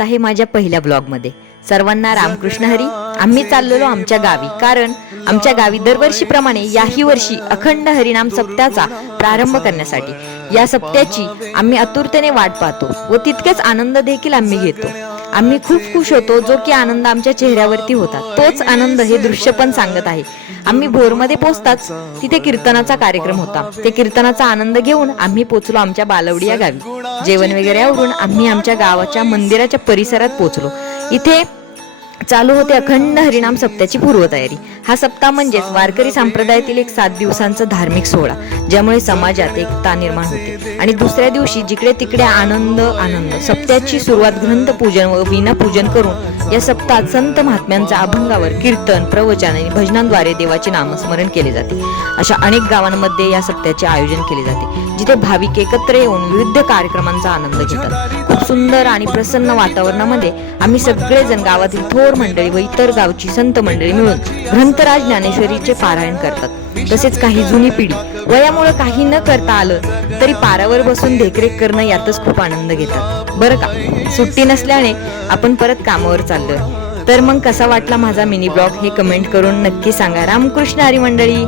आहे माझ्या पहिल्या ब्लॉगमध्ये सर्वांना रामकृष्ण हरी। आम्ही चाललेलो आमच्या गावी, कारण आमच्या गावी दरवर्षीप्रमाणे याही वर्षी अखंड हरिनाम सप्त्याचा प्रारंभ करण्यासाठी या सप्त्याची आम्ही आतुरतेने वाट पाहतो व तितकेच आनंद देखील आम्ही घेतो। आम्ही खूप खुश होतो, जो की आनंद आमच्या चेहऱ्यावरती होता तोच आनंद हे दृश्य पण सांगत आहे। आम्ही भोरमध्ये पोहोचताच तिथे कीर्तनाचा कार्यक्रम होता। ते कीर्तनाचा आनंद घेऊन आम्ही पोहोचलो आमच्या बालवडी या गावी। जेवण वगैरे आवरून आम्ही आमच्या गावाच्या मंदिराच्या परिसरात पोहोचलो। इथे चालू होते अखंड हरिनाम सप्त्याची पूर्वतयारी। हा सप्ताह म्हणजेच वारकरी संप्रदायातील एक 7 दिवसांचा धार्मिक सोहळा, ज्यामुळे समाजात एकता निर्माण होते आणि दुसऱ्या दिवशी जिकडे तिकडे आनंद सप्त्याची सुरुवात ग्रंथ पूजन व वीणा पूजन करून या सप्ताहात संत महात्म्यांच्या अभंगावर कीर्तन, प्रवचन आणि भजनांद्वारे देवाचे नामस्मरण केले जाते। अशा अनेक गावांमध्ये या सप्त्याचे आयोजन केले जाते, जिथे भाविक एकत्र येऊन विविध कार्यक्रमांचा आनंद घेतात। खूप सुंदर आणि प्रसन्न वातावरणामध्ये आम्ही सगळेजण गावातील थोर मंडळी व इतर गावची संत मंडळी मिळून ग्रंथराज ज्ञानेश्वरीचे पारायण करतात। तसेच काही जुनी पिढी वयामुळे काही न करता आलं तरी पारावर बसून देखरेख करणं यातच खूप आनंद घेतात। बरं का, सुट्टी नसल्याने आपण परत कामावर चाललोय। तर मग कसा वाटला माझा मिनी ब्लॉग हे कमेंट करून नक्की सांगा। रामकृष्ण हरी मंडळी।